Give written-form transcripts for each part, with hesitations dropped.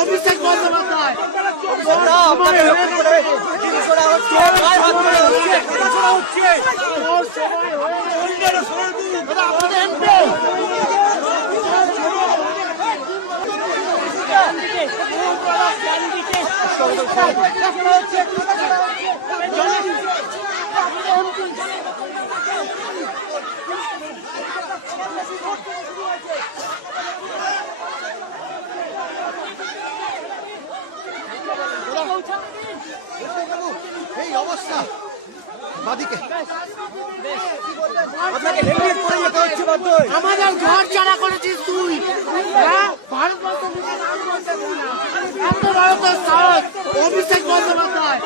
অভিষেক বন্দ্যোপাধ্যায় এই অবস্থা আমাদের ঘর ছাড়া করেছিস তুই। ভারতবর্ষ অভিষেক বন্দ্যোপাধ্যায়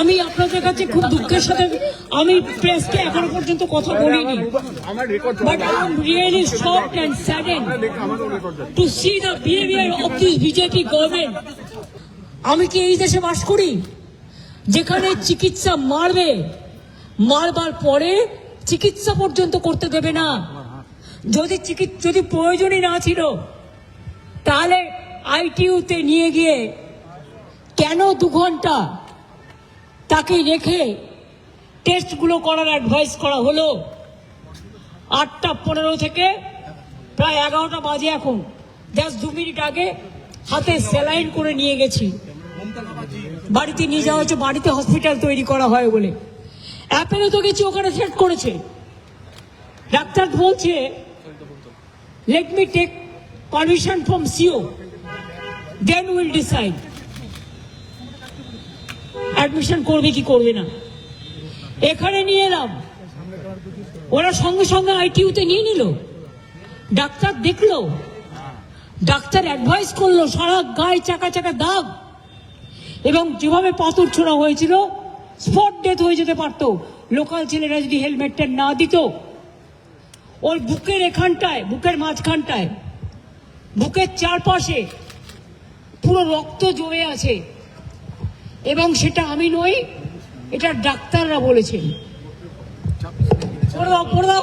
আমি আপনাদের কাছে খুব দুঃখের সাথে আমি প্রেসকে এখনো পর্যন্ত কথা বলিনি, but I am really shocked and saddened to see the behavior of this BJP government. আমি কি এই দেশে বাস করি যেখানে চিকিৎসা মারবার পরে চিকিৎসা পর্যন্ত করতে দেবে না? যদি প্রয়োজনই না ছিল তাহলে আইটিইউতে নিয়ে গিয়ে কেন 2 ঘন্টা তাকে রেখে টেস্টগুলো করার অ্যাডভাইস করা হলো? 8:15 থেকে প্রায় 11টা বাজে এখন, জাস্ট 2 মিনিট আগে হাতে স্যালাইন করে নিয়ে গেছি, বাড়িতে নিয়ে যাওয়া হচ্ছে, বাড়িতে হসপিটাল তৈরি করা হয় বলে। অ্যাপেলে তো গেছি, ওখানে থ্রেট করেছে, ডাক্তার বলছে let me take permission from CO, then will decide admission করবে কি করবে না। এখানে নিয়ে এলাম, ওরা সঙ্গে সঙ্গে আইটিইউতে নিয়ে নিল, ডাক্তার দেখলো, ডাক্তার অ্যাডভাইস করলো, সারা গায়ে চাকা চাকা দাগ, এবং যেভাবে পাথর ছোড়া হয়েছিল স্পট ডেথ হয়ে যেতে পারতো লোকাল ছেলেরা যদি হেলমেটটা না দিত। ওর বুকের এখানটায়, বুকের মাঝখানটায়, বুকের চারপাশে পুরো রক্ত জমে আছে, এবং সেটা আমি নই, এটা ডাক্তাররা বলেছেন। পড়ে দাও